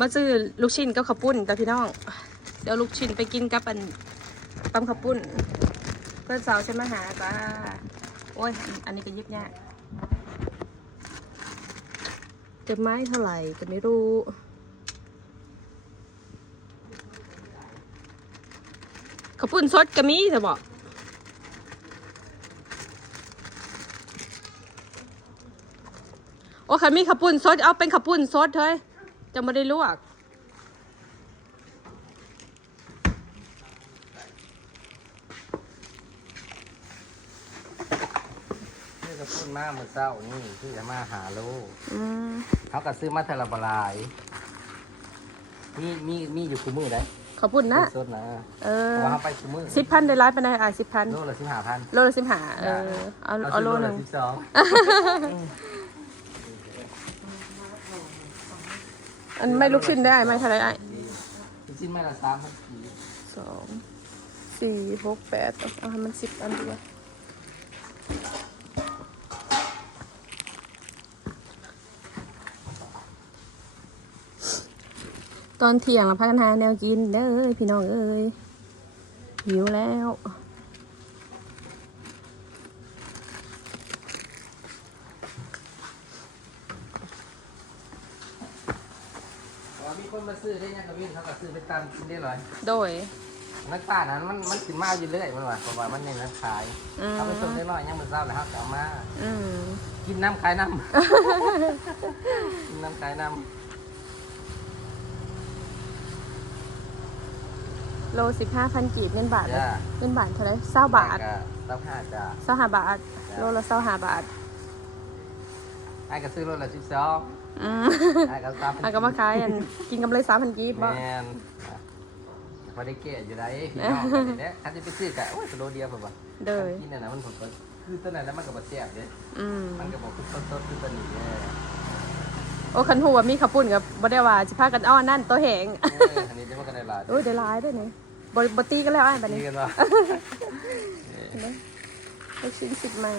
มาซื้อลูกชิ้นกับข้าวปุ้นกับพี่น้อง เดี๋ยวลูกชิ้นไปกินกับอันตำข้าวปุ้น เพื่อนสาวฉันมาหาจ้าโอ้ย อันนี้ก็ยิบยากจะไม้เท่าไหร่ก็ไม่รู้ข้าวปุ้นสดก็มีเธอบอกโอ้คันมีข้าวปุ้นสดเอาเป็นข้าวปุ้นสดเฮ้ย จะไม่ได้ลวกซื้อกระปุ้นมาเมื่อเช้านี่ที่จะมาหาลูกอืมเขาก็ซื้อมาเทละบหลาย มีมีมีอยู่คู่มือได้ข้าวปุ้นนะ สดนะเอเพอราะว่าเขาไปคู่มือสิบพันได้ร้ายไปไหนอะสิบพันโลละสิบห้าพันโลละสิบหาเออเอาเอาโลหนึ่ง สิบสอง อันไม่ลูกชิ้นได้ไหมเท่าไรไอ้ชิ้นไม่ละสามพันกี่สองสี่หกแปดเอาให้มันสิบอันเดียวตอนเที่ยงเราพากันหาแนวกินเด้อพี่น้องเอ้ยหิวแล้ว ว่ามีคนมาซื้อได้ยังกระวินเขาก็ซื้อไป ตามกินได้เลยโดย นักป้านั้นมันมันกินมาอยู่เรื่อยมันว่าเพราะว่ามันในนั้นขายอืม เอาไปส่งได้น้อยยังมือเช้าแล้วครับเอามา อืมกินน้ำขายน้ำ กินน้ำขายน้โลสิบห้าพันกีบเงินบาทำเลยจ้าเงินบาทเท่าไหรเศร้าบาทก็เต้าผ้าจ้าเศร้าห้าบาท โลละเศร้าห้าบาท ไอ้ก็ซื้อรถละสิบสอง อืมไอ้ก็ตามอาก็มาขายอันกินกำไรสามพันกีบแมบ่นพอได้เกะอยู่ได้พี่น้องกันเนี่ยคันจะไปซื้อกะโอ้ยโลเดียวผมว่าเดยกินเนี่ยนะมันผมก็คือตัวนั้นแล้วมันก็บ่แซ่บเด้อืมมันก็บอกคือต้นๆคือตัวนี้เด้อโอ้คันหัวมีข้าวปุ้นกับบ่ได้ว่าสิพากันอ้อนั่นตัวแหงเอออันนี้จะมันก็ได้หลายโอ้ยเดี๋ยวร้ายด้วยนี่บ่บ่ตีกันแล้วไอ้บัดนี่นี้กันว่า ลูกชิ้นสิบไม้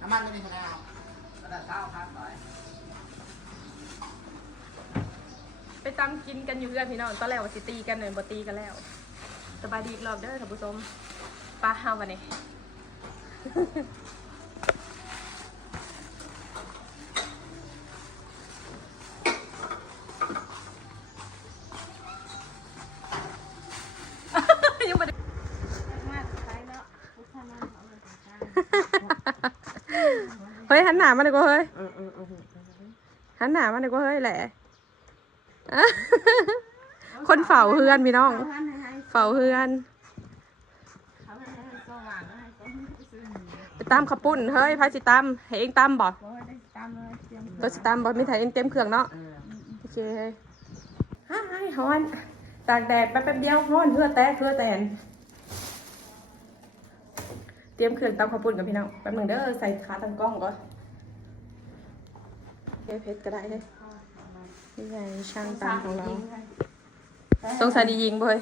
น้ำมันไม่ได้คะแนนกระดาษเท้าพัน ไปตามกินกันอยู่เพื่อนพี่น้องตอนแรกว่าสิตีกันเลยบ่ตีกันแล้วสบายดีอีกรอบเด้อท่านผู้ชมปลาเฮาวันนี้ ยังบ่ได้ เฮ้ย หันหน้ามาหน่อยก็เฮ้ยหันหน้ามาหน่อยก็เฮ้ยแหละ คนเฝ้าเฮือนพี่น้อง เฝ้าเฮือนไปตามขับปุ้นเฮ้ยพายสิตามให้เองตามบ่ตัวสิตามบ่มีถ่ายเองเต็มเครื่องเนาะโอเคเฮ้ยฮ่าให้ฮอนตากแดดแป๊บๆเดียวฮ้อนเพื่อแตกเพื่อแตนเตรียมเครื่องตำข้าวปุ้นกับพี่น้องแป๊บหนึงเด้อใส่ขาตั้งกล้องก่อน เทเพชรก็ได้เลยนี่ไงช่างตามของเราสงสารดียิงบ่เฮ้ย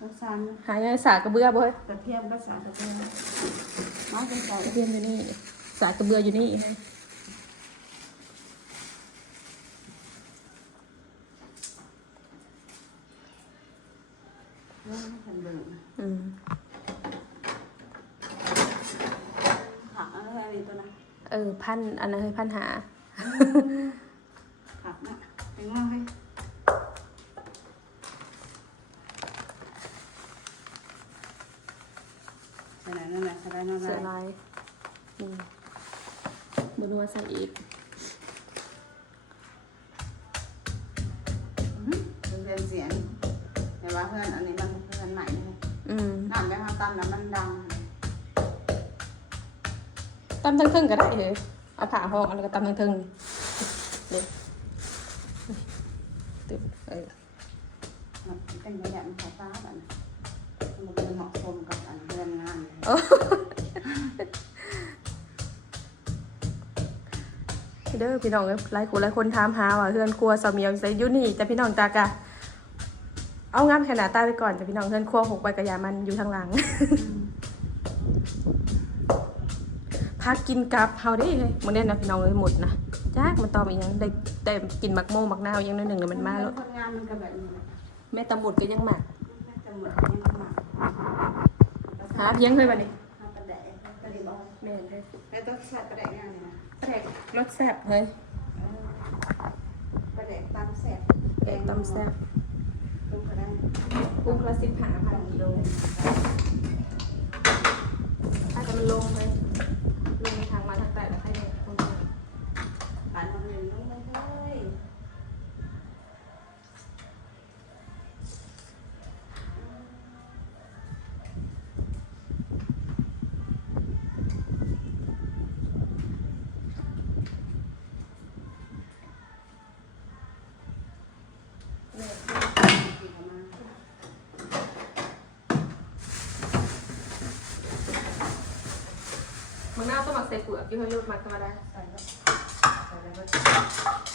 สงสารหายงสากกระเบือบ่เฮ้ยกระเทียมก็สารกระเทียมน้องเป็นใส่กระเทียมอยู่นี่ สากกระเบืออยู่นี่น้องเป็นเบิ่งอืมผักอะไรอะไรตัวนั้นเออพันอันนั้นเฮ้ยพันหา ผักนะเป็นว่าให้ใส่ไหนนั่นแหละใส่ไหนนั่นแหเสือละ ลายนี่บนัวใส่อีกเป็นเรียนเสียงแต่ว่าเพื่อนอันนี้มันเพื่อนใหม่นะอืมน้ำไปทางตันแล้วมันดังตำทั้งทึ่งก็ได้เลย เอาผ่าห้องแล้วก็ตำทั้งทึ่งเด็กตึ๊บเออมันเป็นระยะมันขอฟ้าแบบนั้นมันเป็นเหมาะสมกับอันเพื่อนงานเลยโอ้เด้อพี่น้องเอ้ยหลายคนหลายคนถามหาว่าเฮือนครัวสามีเอาใส่อยู่นี่แต่พี่น้องตากะเอางามขนาดตาไปก่อนแต่พี่น้องเฮือนครัวหกใบกระยามันอยู่ทางหลัง พักกินกับเฮาได้เฮ้ยมื้อนี้นะพี่น้องเอ้ยหมดนะจ้ากมันตอมอีหยังได้แต่กินมักโมมักนาวอยังนิดหนึ่งเดี๋ยวมันมาแล้วคนงานมันก็แบบนี้แหละแม่ตำบุดก็ยังหมักแม่จะเหมือนยังหมักหาเพียงเลยบัดนี้ทำกระแดะกระดิ่งเอาแม่นเด้อแม่ต้องใส่กระแดะงานเลยนะแปลกรสแซ่บเฮ้ยเออกระแดะตำแซ่บแกงตำแซ่บตุ้มกระได้ปรุงละสิบห้าพันกิโลถ้าจะมันลงเลยาต้องหมักใส่เปลือกที่เขาโยนมาธรรมดาใส่แล้วใส่แล้วก็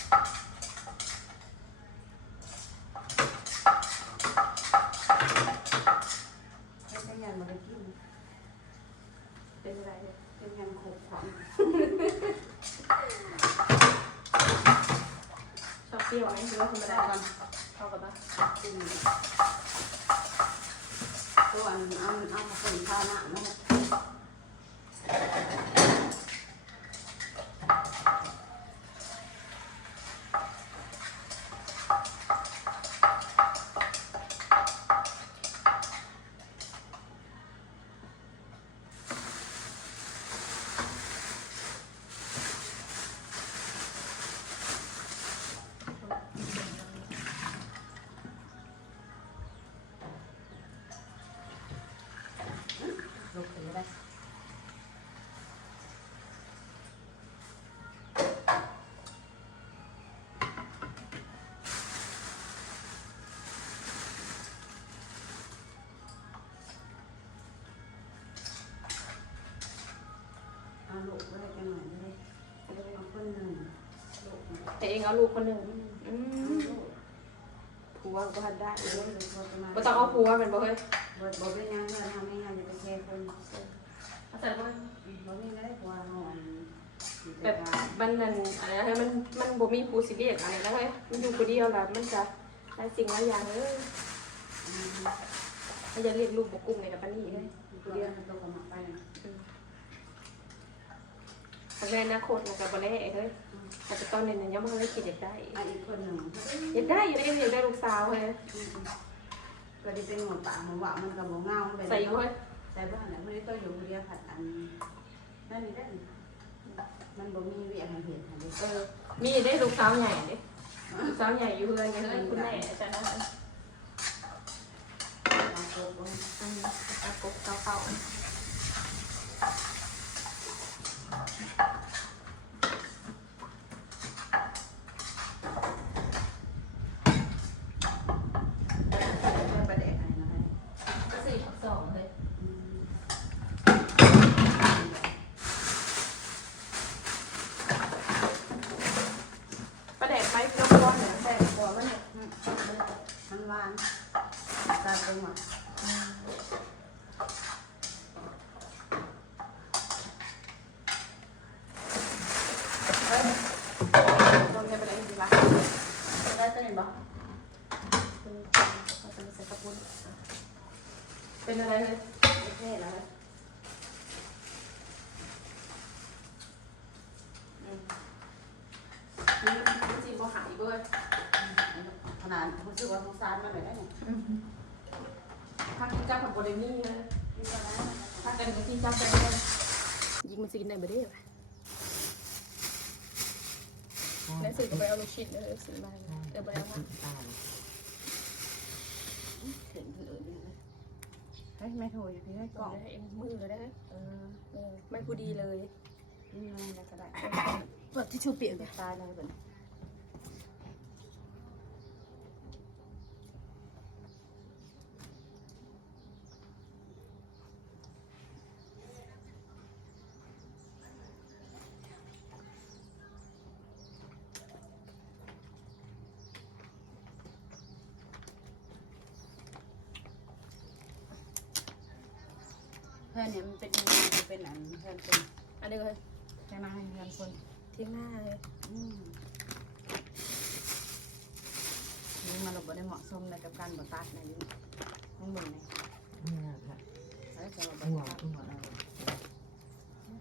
ลูกไว้กันหน่อยเลยเอาคนหนึ่งลูกนะแต่เองเอาลูกคนหนึ่งอืเอามลูกผัวก็หัดได้เดี๋ยวลูกเขาจะมาไม่ต้องเอาผัวเป็นบ่เฮ้ยบ่บ่เป็นหยังเงินทำไม่ยังจะไปแค่คนเอาใส่บ่บ่มีได้ผัวเฮาอันแบบมันนั่นอะไรนะเฮ้ยมันมันบ่มีผู้สิเรียกอะไรแล้วเฮ้ยมันอยู่คนเดียวแล้วมันจะหลายสิ่งหลายอย่างเอ้ยมันจะเรียกลูกบ่กุ้งในกับปานนี้เฮ้ยผู้เดียวมันต้องกลับมาไปทา งในอนาคตมันก็บ่แน่เฮ้ยแต่ตอนนี้เนี่ยยังบ่ได้คิดอยากได้อะอีกคนหนึ่งอยากได้อยู่ได้อยากได้ลูกสาวเฮ้ยก็ได้เป็นหัวปากหัวว่ามันก็บ่เงาแบบใส่อยู่เฮ้ยใส่บ้านแหละมันได้ต้องอยู่ผู้เดียวผัดอันนั่นนี่ได้มันบ่มีเวียกให้เห็นให้เด้อเออมีได้ลูกสาวใหญ่เด้ลูกสาวใหญ่อยู่เฮือนกันเฮ้ยคุณแม่จ้ะนะเอาโกบไว้อืมตะกบเก่าๆได้ประเด็นให้นะให้ ก็สี่ทับสองเลย อืม ประแดกไปเพื่อก้อนเนี่ยแต่กลัวว่าเนี่ย มันหวานตาตรงอะ เฮ้ยลงไปประแดกดีปะได้ตัวนี้ปะเราจะมาใส่กระปุกเป็น อะไรเลยเท่แล้วนี่มันจีบหายเบ้ยขนาดรู้สึกว่าสงสารมันเลยได้เนี่ยพักกินจ้าผักโบเดมี่เลยนี่ก็ได้พักกันกินจ้าแปเลงยิงมันสิกินได้บ่ได้แล้วสิก็ไปเอาลูกชิ้นเลยสิมาเดี๋ยวไปเอามาถึงคนอื่น เนี่ยนะเฮ้ยไม่โทรอยู่พี่ให้กก่ล่ออนงได้เอ็มมือได้เออเออไม่พูดีเลยนี่ไงแล้วก็ได้เปิดที่ชูเปียกเลยตายเลยแบบ พื่อนเนี่ยมันเป็นงไงมันเป็นอันเพื่อนเป็นอันนี้ก็ใช่ไหมเพื่อนคนที่หน้าเลยอืมนี่มันเราบ่ได้เหมาะสมในกับการบ่ตัดในนี้ข้างบนนี่นี่นะค่ะแล้วจะบ่หัวตัด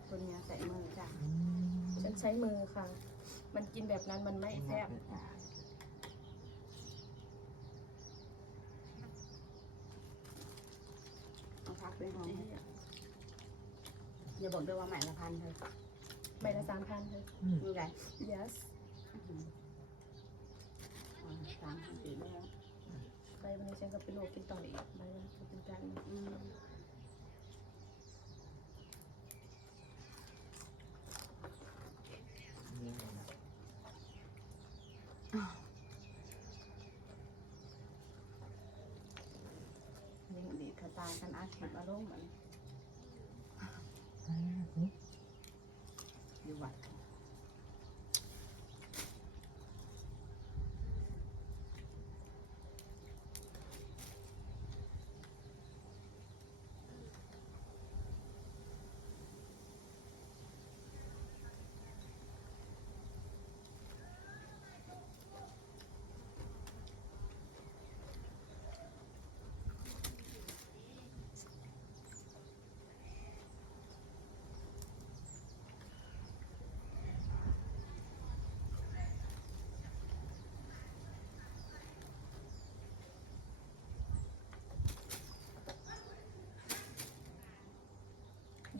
คนเนี้ยใส่มือจ้ะฉันใช้มือค่ะ มันกินแบบนั้นมันไม่แซ่บเอาพักเป็นหอม อย่าบอกด้วยว่าใหม่ละพันเลยใบละสามพันเลยอืมมีไร yes อ๋อสามพันสี่แล้วใบวันนี้ฉันก็ไปโลกกินต่ออีกใบละเป็นจานอืมนี่นะยิงดีกระตายกันอาชีพอารมณ์เหมือน อยู่วัด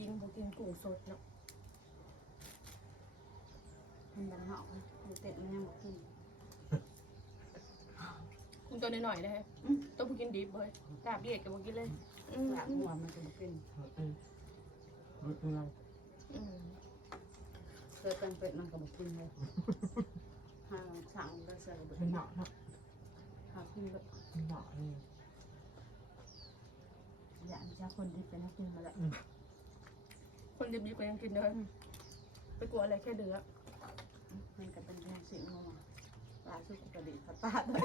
ยิงบกินกุ้งสดเนาะมันดังเหาะมันเต็ดมันยังบอกขึ้นคุณตัวน้อยๆนะฮะต้องบกินดิบเลยกาบเบียดกับบกินเลยอืมหลัหัวมันจะบอกขึ้นอืมรุดเมืองอืมเคยเป็นเป็ดมันก็บอกขึ้นเลยห่างสั่งก็เสือบอกมัขึ้นนเหนาะเนาะหาขึ้นแบบมันเหนาะนี่อย่างเจ้าคนที่เป็นนักกินมาแล้ว คนดิบๆก็ยังกินเลยไปกลัวอะไรแค่เดือมันก็เป็นแค่สิ่งงัวปลาสุกกระดิกกระตาเลย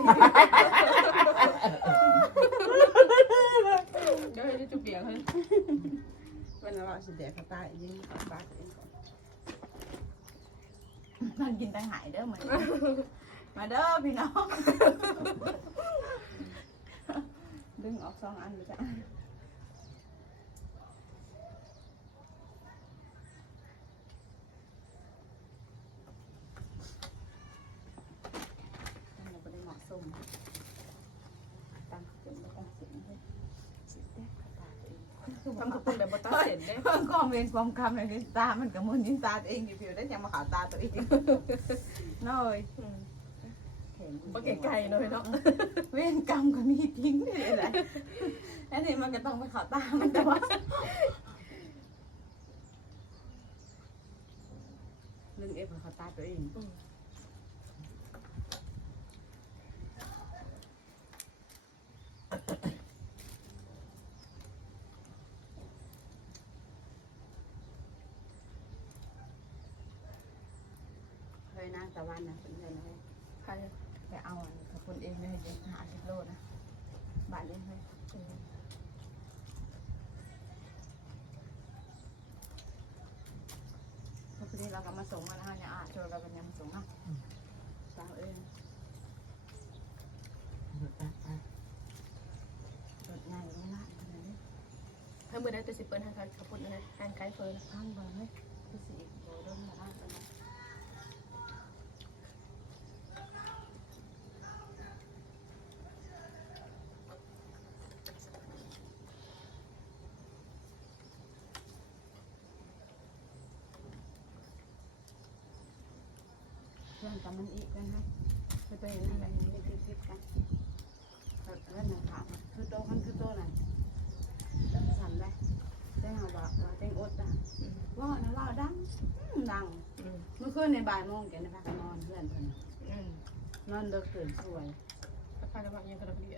เดี๋ยวให้ได้จุกเบียร์เลยวันเราสิเดียกระตายิงกับปลาตัวเองก่อนมันกินแต่หายเด้อเหมือนมาเด้อพี่น้อง ดึงออกสองอันเลยจ้ะเราไม่ได้เหมาะสมตั้งเต็มแล้วตั้งเสียงให้สิเด็กกระตาตัวเอง ทำกับคุณแบบบตัดเสร็จได้เพิ่งคอมเมนต์ความคำในตา มันกับมุนยินตาตัวเองอยู่ผิวได้ยังมาขาวตาตัวเองน้อยอืมเห็นบ่ไก่ๆเลยเนาะเว้นกรรมก็มีจริงเลยแหละอันนี้มันก็ต้องไปขาวตามันแต่ว่าเรื่องเอฟกับขาวตาตัวเอง มันนะเป็นไงนะใครไปเอาอันกับคนเองเลยเดี๋ยวหาสิบโลนะบาทเองเลยอืมพอดีเราก็มาส่งมาแล้วเนี่ยอะโจเราเป็นยังส่งนะสาวเองรุดอะอะรถง่ายไม่ละขนาดนี้ถ้ามือได้ตัวสิบเปิ้ลทางการขับปุ่นะทางไกด์เฟิร์นข้างบนไหมที่สี่โดดมมาล่างกันนะเพื่อนกันมันอีกกันนะคือตัวเองนั่นแหละมีคลิปๆกันเพื่อนหนึ่งถามคือโตกันคือโตไหนสั่นเลยได้หาว่าว่าเต็งอดอะอืมว่านะว่าดังอืมดังอืมเมื่อคืนในบ่ายโมงแกนะพากันนอนเพื่อนเพิ่นอืมนอนเลิกตื่นสวยราคาระบาดยังกระเบีย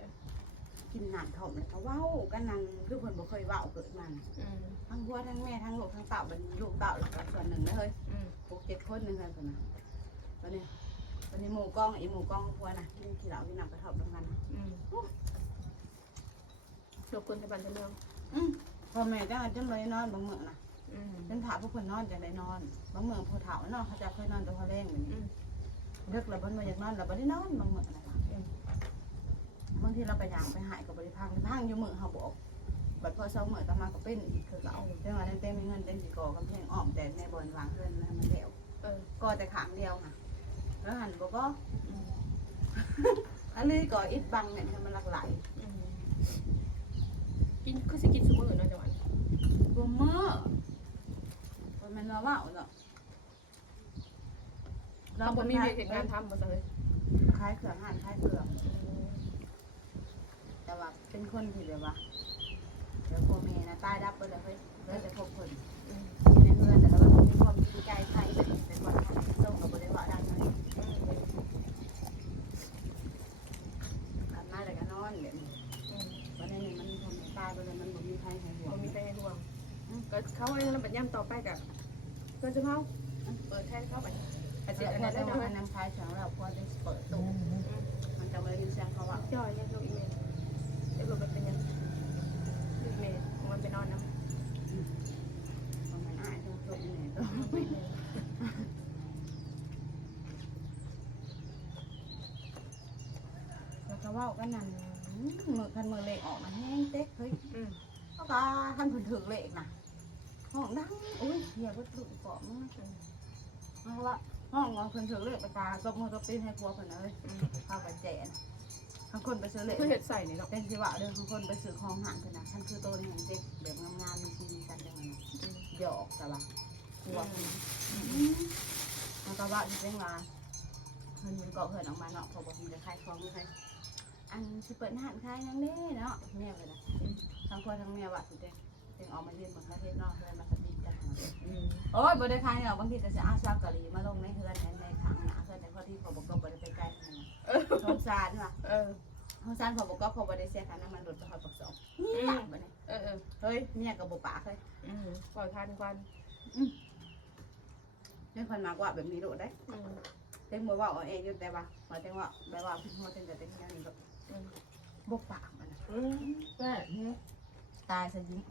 กินหนานถมเลยก็เว้ากันนั่งคือคนบ่เคยเว้าเกิดมาอืมทั้งพ่อทั้งแม่ทั้งลูกทั้งเต่าเป็นลูกเต่าแล้วก็ส่วนหนึ่งเลยเฮ้ยอืมหกเจ็ดคนหนึงเลยคนน่ะต อนนี้ตอนนี้หมูกล้องอีหมูกล้องพัวน่ะกินขี้เหล้ากินน้ำกระทบด้วยกันนะอืมรบกวนในบ้านในเมืองอืมพพ่อแม่จังจังเลยนอนบางมื้อน่ะอืมจนถามพวกคนนอนจังได้นอนบางมื้อผู้เฒ่าเนาะเขาจะเคยนอนแตัวพอแรงเหมือนอืนี้มดึกแล้วเพิ่นบ่อยากนอนแล้วบ่ได้นอนบางมื้อนะคะบางทีเราไปย่างไปหายก็บ่ได้พังพังอยู่มื้อเฮาบอกบัดพอเช้ามื้อต่อมาก็เป็นอีกคือเก่าแต่ว่าเต็มมีเงินเต็มสิก่อกำแพงอ้อมแต่แม่บ่นวางเงินให้มันแล้วเออก็แต่ขางเดียวค่ะ แล้วหันบ่ก็อืมอันนี้ก็อิดบังเนี่ยให้มันหลากหลายอืมกินคือสิกินซุมื้อเนาะจังหวะนี้บ่มื้อบ่แม่นว่าว่าวเนาะเราบ่มีเวียกเฮ็ดงานทำบ่ซะเลยคล้ายเครื่องหั่นคล้ายเครื่องแต่ว่าเป็นคนที่แบบว่าเดี๋ยวพ่อแม่นะตายดับไปเลยเฮ้ยแล้วจะพบเพิ่นอืมอยู่ในเพื่อนแต่ว่ามีความดีใจใครแบบนี้เป็นคนที่ส่งกับบริวารดังนั้นอาบน้ำแล้วก็นอนแบบนี้ อืม วันนี้มันมีคนตายไปเลยมันบ่มีใครให้ห่ว บ่ ง มีใครให้ห่วง ก็เขาให้นำปัญญามต่อไปก็เพิ่นจะเฮาเปิดแท้เข้าไปอาจจะเดี๋ยวอันเรานั้นจะได้มาด้วยนำคลายเสียงเราพอจะเปิดตู้มันจะไม่ได้ยินเสียงเขาว่าจอยยังลูกอีเมลเดี๋ยวลูกไปเป็นยังลูกอีเมลมันไปนอนนะมันอายตัวตัวนี่ตัวแล้วก็ว่ากันนั่นมือคันมือเล็กออกมาแห้งเต๊กเฮ้ยอืม เขาก็ท่านผุนถึงเล็กนะ ห้องดังอุ้ยเหี้ยวัตถุเกาะมึงเอาละห้องว่าคนถึงเล็กไปตาตบมือตบตีนให้ครัวคนนั้นเลยอืมเข้าไปแจกนะทั้งคนไปซื้อเล็กคือเห็ดใส่นี่เนาะเป็นสิวะเรื่องของคนไปซื้อของหางคนนั้นท่านคือตัวนี้เด็กแบบงามๆมีชีวิตกันจังเลยหยอกแต่ว่าครัวคนนั้นมันก็ว่าที่เป็นว่าเพิ่นมันเกาะเพิ่นออกมาเนาะเพอบอกมีแต่ขายของมีใครอันสิเปิดห้านขายยังเด้เนาะแม่เลยนะทั้งพ่อทั้งแม่ว่าสิเด็ กเด็กออกมาเรียนบางประเทศนอกเพื่อนมาสติกันอืมโอ้ยบ่ได้ขายเนาะบางทีก็จะอาซาเกาหลีมาลงในเฮือนในในทางหนาเพื่อนแต่พอที่พอบอกก็บ่ได้ไปไกลนะสงสารว่ะเออสงสารพอบอกก็พอบ่ได้เสียค่าน้ำมันรถไปหอดปักสองนี่ปากบ่เนี่ยเออเออเฮ้ยเมียกับบ่ปากเลยอืมปล่อยทานควันเรื่องคนมากว่าแบบนี้โดดได้อืมเต็งบ่ว่าเอาเองอยู่แต่ว่าว่าแต่ว่าแบบว่าพี่พ่อเต็งแต่เต็งแค่นี้ก็อืมบ่ปากมันน่ะอืมแม่เนี่ยตายซะยิ่ง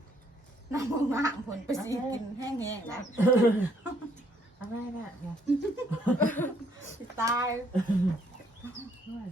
น้ำมึงมาหางผลไปสิกินแห้งๆนะเอาแม่แม่เนี่ยสิตายด้วย